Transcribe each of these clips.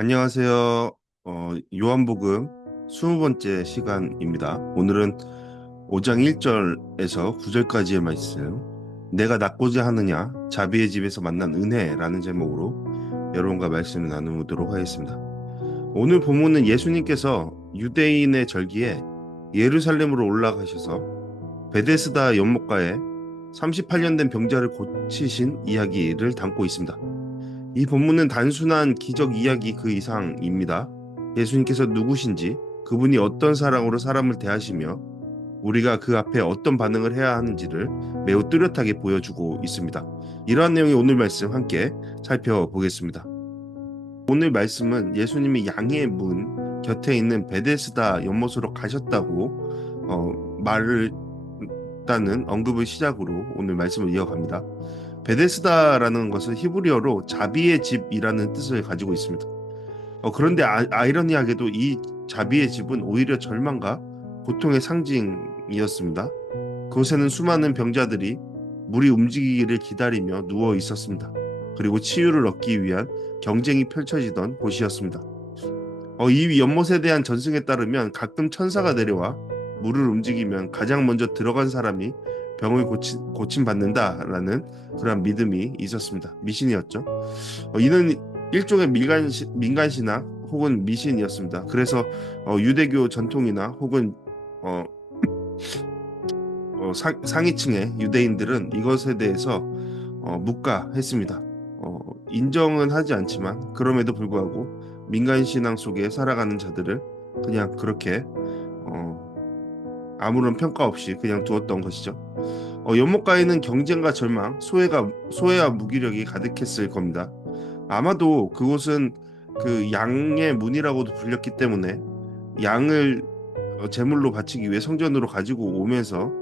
안녕하세요. 요한복음 20번째 시간입니다. 오늘은 5장 1절에서 9절까지의 말씀, 내가 낫고자 하느냐, 자비의 집에서 만난 은혜라는 제목으로 여러분과 말씀을 나누도록 하겠습니다. 오늘 본문은 예수님께서 유대인의 절기에 예루살렘으로 올라가셔서 베데스다 연못가에 38년 된 병자를 고치신 이야기를 담고 있습니다. 이 본문은 단순한 기적 이야기 그 이상입니다. 예수님께서 누구신지, 그분이 어떤 사랑으로 사람을 대하시며 우리가 그 앞에 어떤 반응을 해야 하는지를 매우 뚜렷하게 보여주고 있습니다. 이러한 내용의 오늘 말씀 함께 살펴보겠습니다. 오늘 말씀은 예수님이 양의 문 곁에 있는 베데스다 연못으로 가셨다고 말을 다는 언급을 시작으로 오늘 말씀을 이어갑니다. 베데스다라는 것은 히브리어로 자비의 집이라는 뜻을 가지고 있습니다. 그런데 아이러니하게도 이 자비의 집은 오히려 절망과 고통의 상징이었습니다. 그곳에는 수많은 병자들이 물이 움직이기를 기다리며 누워 있었습니다. 그리고 치유를 얻기 위한 경쟁이 펼쳐지던 곳이었습니다. 이 연못에 대한 전승에 따르면 가끔 천사가 내려와 물을 움직이면 가장 먼저 들어간 사람이 병을 고침받는다라는 그런 믿음이 있었습니다. 미신이었죠. 이는 일종의 민간신학 혹은 미신이었습니다. 그래서 유대교 전통이나 혹은 어, 상위층의 유대인들은 이것에 대해서 묵과했습니다. 인정은 하지 않지만 그럼에도 불구하고 민간신앙 속에 살아가는 자들을 그냥 그렇게 아무런 평가 없이 그냥 두었던 것이죠. 연못가에는 경쟁과 절망, 소외와 무기력이 가득했을 겁니다. 아마도 그곳은 그 양의 문이라고도 불렸기 때문에 양을 제물로 바치기 위해 성전으로 가지고 오면서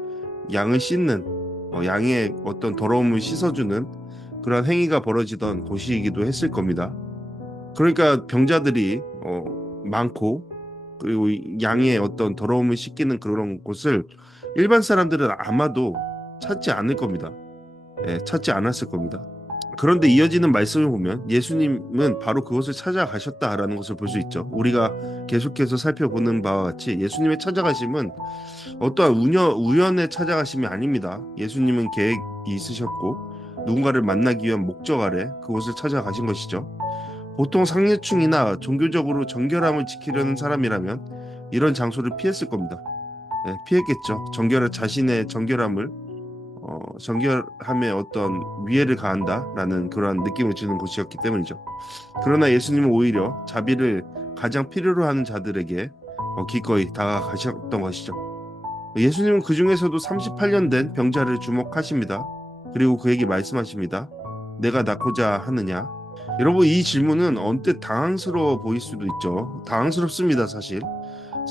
양을 씻는 양의 어떤 더러움을 씻어주는 그런 행위가 벌어지던 곳이기도 했을 겁니다. 그러니까 병자들이 많고 그리고 양의 어떤 더러움을 씻기는 그런 곳을 일반 사람들은 아마도 찾지 않을 겁니다. 찾지 않았을 겁니다. 그런데 이어지는 말씀을 보면 예수님은 바로 그것을 찾아가셨다라는 것을 볼 수 있죠. 우리가 계속해서 살펴보는 바와 같이 예수님의 찾아가심은 어떠한 우연의 찾아가심이 아닙니다. 예수님은 계획이 있으셨고 누군가를 만나기 위한 목적 아래 그곳을 찾아가신 것이죠. 보통 상류층이나 종교적으로 정결함을 지키려는 사람이라면 이런 장소를 피했을 겁니다. 피했겠죠. 자신의 정결함에 어떤 위해를 가한다라는 그런 느낌을 주는 곳이었기 때문이죠. 그러나 예수님은 오히려 자비를 가장 필요로 하는 자들에게 기꺼이 다가가셨던 것이죠. 예수님은 그 중에서도 38년 된 병자를 주목하십니다. 그리고 그에게 말씀하십니다. 내가 낫고자 하느냐? 여러분, 이 질문은 언뜻 당황스러워 보일 수도 있죠. 당황스럽습니다, 사실.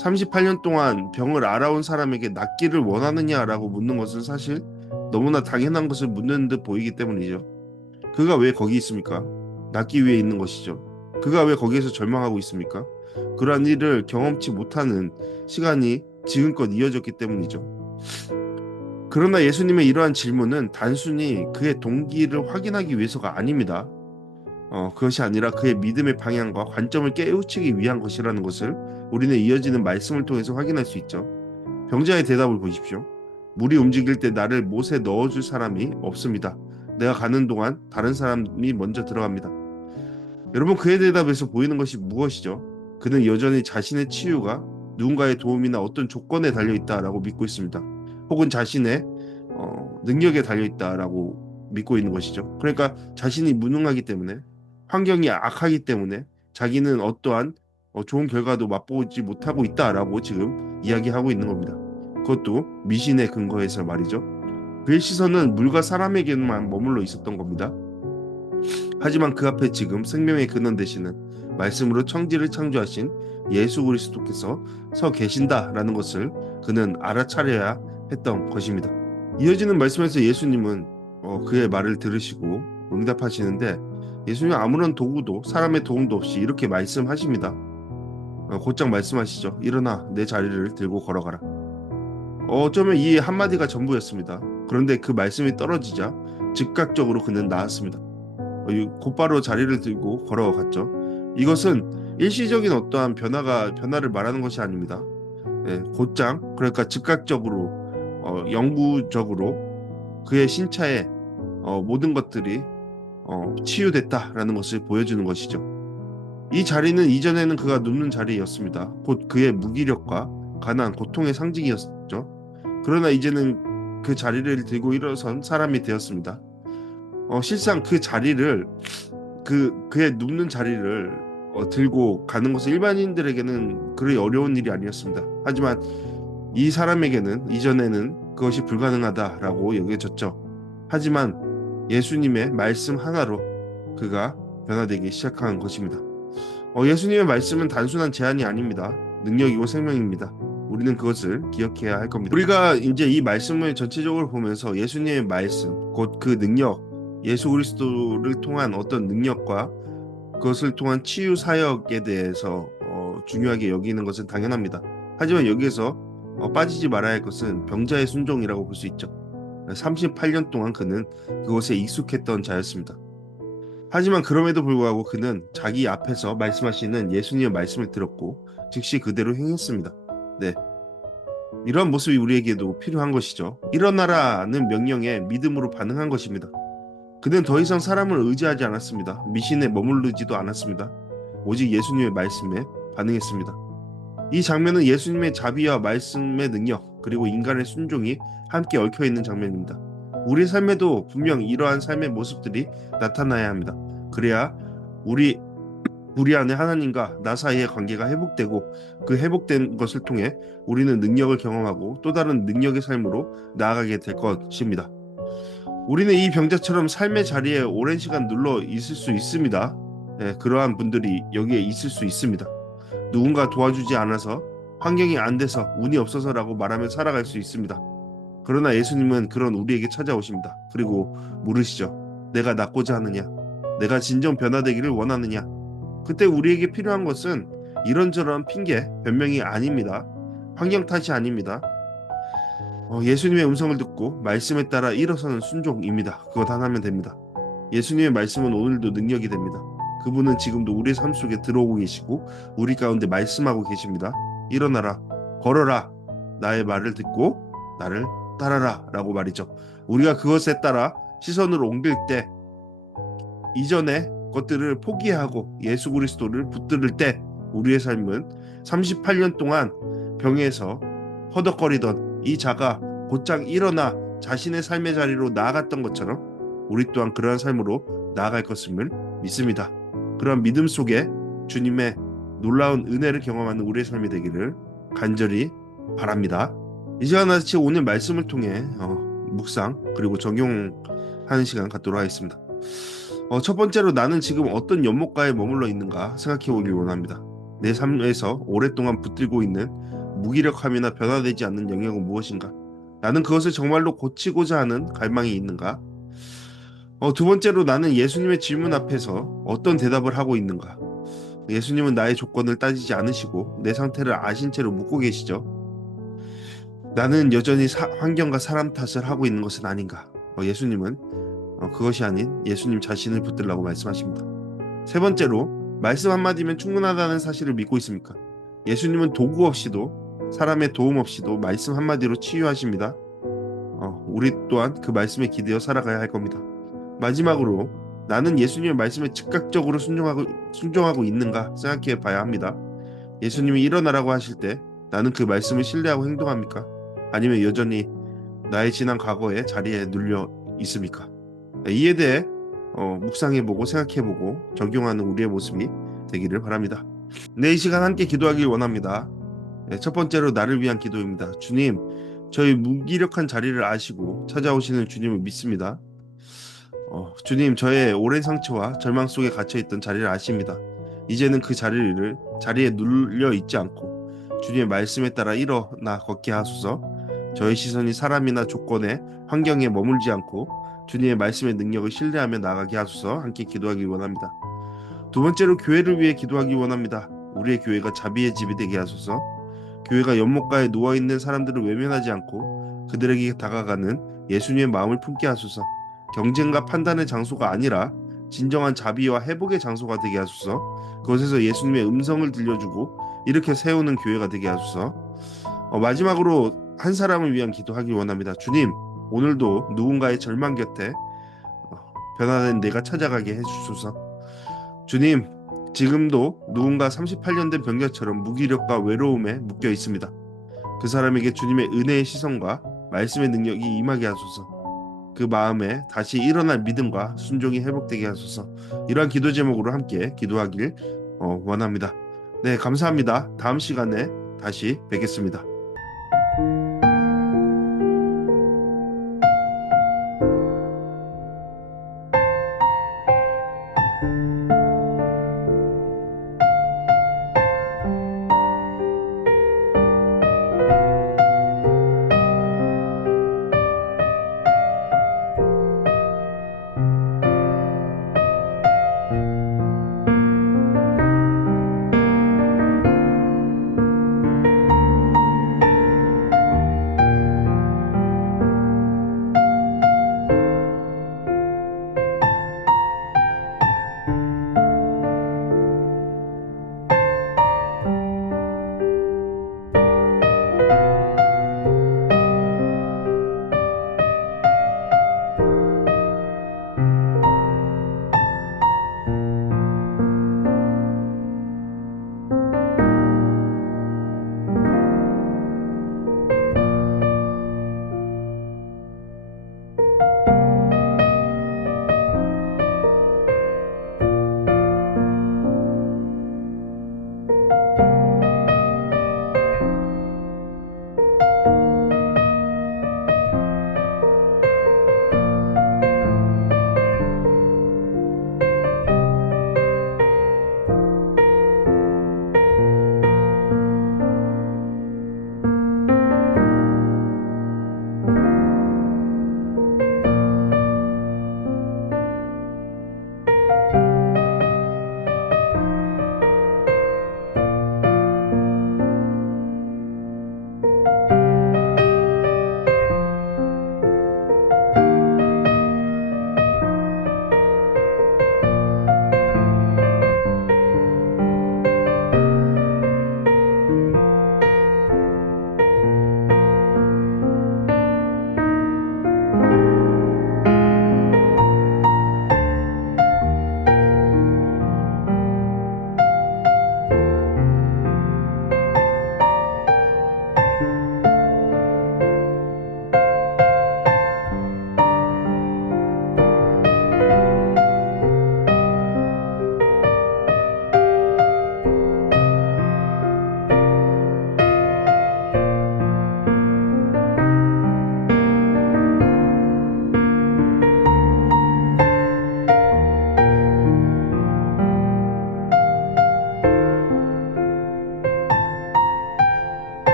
38년 동안 병을 알아온 사람에게 낫기를 원하느냐라고 묻는 것은 사실 너무나 당연한 것을 묻는 듯 보이기 때문이죠. 그가 왜 거기 있습니까? 낫기 위해 있는 것이죠. 그가 왜 거기에서 절망하고 있습니까? 그러한 일을 경험치 못하는 시간이 지금껏 이어졌기 때문이죠. 그러나 예수님의 이러한 질문은 단순히 그의 동기를 확인하기 위해서가 아닙니다. 그것이 아니라 그의 믿음의 방향과 관점을 깨우치기 위한 것이라는 것을 우리는 이어지는 말씀을 통해서 확인할 수 있죠. 병자의 대답을 보십시오. 물이 움직일 때 나를 못에 넣어줄 사람이 없습니다. 내가 가는 동안 다른 사람이 먼저 들어갑니다. 여러분, 그의 대답에서 보이는 것이 무엇이죠? 그는 여전히 자신의 치유가 누군가의 도움이나 어떤 조건에 달려있다라고 믿고 있습니다. 혹은 자신의 능력에 달려있다라고 믿고 있는 것이죠. 그러니까 자신이 무능하기 때문에, 환경이 악하기 때문에 자기는 어떠한 좋은 결과도 맛보지 못하고 있다라고 지금 이야기하고 있는 겁니다. 그것도 미신의 근거에서 말이죠. 그의 시선은 물과 사람에게만 머물러 있었던 겁니다. 하지만 그 앞에 지금 생명의 근원 되시는 말씀으로 천지를 창조하신 예수 그리스도께서 서 계신다라는 것을 그는 알아차려야 했던 것입니다. 이어지는 말씀에서 예수님은 그의 말을 들으시고 응답하시는데 예수님은 아무런 도구도 사람의 도움도 없이 이렇게 말씀하십니다. 곧장 말씀하시죠. 일어나 내 자리를 들고 걸어가라. 어쩌면 이 한마디가 전부였습니다. 그런데 그 말씀이 떨어지자 즉각적으로 그는 나았습니다. 곧바로 자리를 들고 걸어갔죠. 이것은 일시적인 어떠한 변화를 말하는 것이 아닙니다. 곧장 그러니까 즉각적으로 영구적으로 그의 신차에 모든 것들이 치유됐다라는 것을 보여주는 것이죠. 이 자리는 이전에는 그가 눕는 자리였습니다. 곧 그의 무기력과 가난, 고통의 상징이었죠. 그러나 이제는 그 자리를 들고 일어선 사람이 되었습니다. 실상 그 자리를 그의 눕는 자리를 들고 가는 것은 일반인들에게는 그리 어려운 일이 아니었습니다. 하지만 이 사람에게는 이전에는 그것이 불가능하다라고 여겨졌죠. 하지만 예수님의 말씀 하나로 그가 변화되기 시작한 것입니다. 예수님의 말씀은 단순한 제안이 아닙니다. 능력이고 생명입니다. 우리는 그것을 기억해야 할 겁니다. 우리가 이제 이 말씀을 전체적으로 보면서 예수님의 말씀, 곧 그 능력, 예수 그리스도를 통한 어떤 능력과 그것을 통한 치유 사역에 대해서 중요하게 여기는 것은 당연합니다. 하지만 여기에서 빠지지 말아야 할 것은 병자의 순종이라고 볼 수 있죠. 38년 동안 그는 그것에 익숙했던 자였습니다. 하지만 그럼에도 불구하고 그는 자기 앞에서 말씀하시는 예수님의 말씀을 들었고 즉시 그대로 행했습니다. 네, 이런 모습이 우리에게도 필요한 것이죠. 일어나라는 명령에 믿음으로 반응한 것입니다. 그는 더 이상 사람을 의지하지 않았습니다. 미신에 머무르지도 않았습니다. 오직 예수님의 말씀에 반응했습니다. 이 장면은 예수님의 자비와 말씀의 능력 그리고 인간의 순종이 함께 얽혀있는 장면입니다. 우리 삶에도 분명 이러한 삶의 모습들이 나타나야 합니다. 그래야 우리 안에 하나님과 나 사이의 관계가 회복되고 그 회복된 것을 통해 우리는 능력을 경험하고 또 다른 능력의 삶으로 나아가게 될 것입니다. 우리는 이 병자처럼 삶의 자리에 오랜 시간 눌러 있을 수 있습니다. 그러한 분들이 여기에 있을 수 있습니다. 누군가 도와주지 않아서 환경이 안 돼서 운이 없어서라고 말하며 살아갈 수 있습니다. 그러나 예수님은 그런 우리에게 찾아오십니다. 그리고 물으시죠. 내가 낫고자 하느냐? 내가 진정 변화되기를 원하느냐? 그때 우리에게 필요한 것은 이런저런 핑계, 변명이 아닙니다. 환경 탓이 아닙니다. 예수님의 음성을 듣고 말씀에 따라 일어서는 순종입니다. 그것 하나면 됩니다. 예수님의 말씀은 오늘도 능력이 됩니다. 그분은 지금도 우리의 삶 속에 들어오고 계시고 우리 가운데 말씀하고 계십니다. 일어나라, 걸어라, 나의 말을 듣고 나를 따라라 라고 말이죠. 우리가 그것에 따라 시선을 옮길 때 이전의 것들을 포기하고 예수 그리스도를 붙들을 때 우리의 삶은 38년 동안 병에서 허덕거리던 이 자가 곧장 일어나 자신의 삶의 자리로 나아갔던 것처럼 우리 또한 그러한 삶으로 나아갈 것임을 믿습니다. 그런 믿음 속에 주님의 놀라운 은혜를 경험하는 우리의 삶이 되기를 간절히 바랍니다. 이 시간 같이 오늘 말씀을 통해 묵상 그리고 적용하는 시간 갖도록 하겠습니다. 첫 번째로 나는 지금 어떤 연못가에 머물러 있는가 생각해 보길 원합니다. 내 삶에서 오랫동안 붙들고 있는 무기력함이나 변화되지 않는 영역은 무엇인가? 나는 그것을 정말로 고치고자 하는 갈망이 있는가? 두 번째로 나는 예수님의 질문 앞에서 어떤 대답을 하고 있는가? 예수님은 나의 조건을 따지지 않으시고 내 상태를 아신 채로 묻고 계시죠. 나는 여전히 환경과 사람 탓을 하고 있는 것은 아닌가? 예수님은 그것이 아닌 예수님 자신을 붙들라고 말씀하십니다. 세 번째로 말씀 한마디면 충분하다는 사실을 믿고 있습니까? 예수님은 도구 없이도 사람의 도움 없이도 말씀 한마디로 치유하십니다. 우리 또한 그 말씀에 기대어 살아가야 할 겁니다. 마지막으로 나는 예수님의 말씀에 즉각적으로 순종하고 있는가 생각해 봐야 합니다. 예수님이 일어나라고 하실 때 나는 그 말씀을 신뢰하고 행동합니까? 아니면 여전히 나의 지난 과거의 자리에 눌려 있습니까? 이에 대해 묵상해보고 생각해보고 적용하는 우리의 모습이 되기를 바랍니다. 이 시간 함께 기도하길 원합니다. 첫 번째로 나를 위한 기도입니다. 주님, 저희 무기력한 자리를 아시고 찾아오시는 주님을 믿습니다. 주님, 저의 오랜 상처와 절망 속에 갇혀있던 자리를 아십니다. 이제는 그 자리에 눌려 있지 않고 주님의 말씀에 따라 일어나 걷게 하소서. 저의 시선이 사람이나 조건에 환경에 머물지 않고 주님의 말씀의 능력을 신뢰하며 나아가게 하소서. 함께 기도하길 원합니다. 두 번째로 교회를 위해 기도하길 원합니다. 우리의 교회가 자비의 집이 되게 하소서. 교회가 연못가에 누워있는 사람들을 외면하지 않고 그들에게 다가가는 예수님의 마음을 품게 하소서. 경쟁과 판단의 장소가 아니라 진정한 자비와 회복의 장소가 되게 하소서. 그곳에서 예수님의 음성을 들려주고 일으켜 세우는 교회가 되게 하소서. 마지막으로 한 사람을 위한 기도하길 원합니다. 주님, 오늘도 누군가의 절망 곁에 변화된 내가 찾아가게 해주소서. 주님, 지금도 누군가 38년 된 병자처럼 무기력과 외로움에 묶여 있습니다. 그 사람에게 주님의 은혜의 시선과 말씀의 능력이 임하게 하소서. 그 마음에 다시 일어날 믿음과 순종이 회복되게 하소서. 이러한 기도 제목으로 함께 기도하길 원합니다. 네, 감사합니다. 다음 시간에 다시 뵙겠습니다.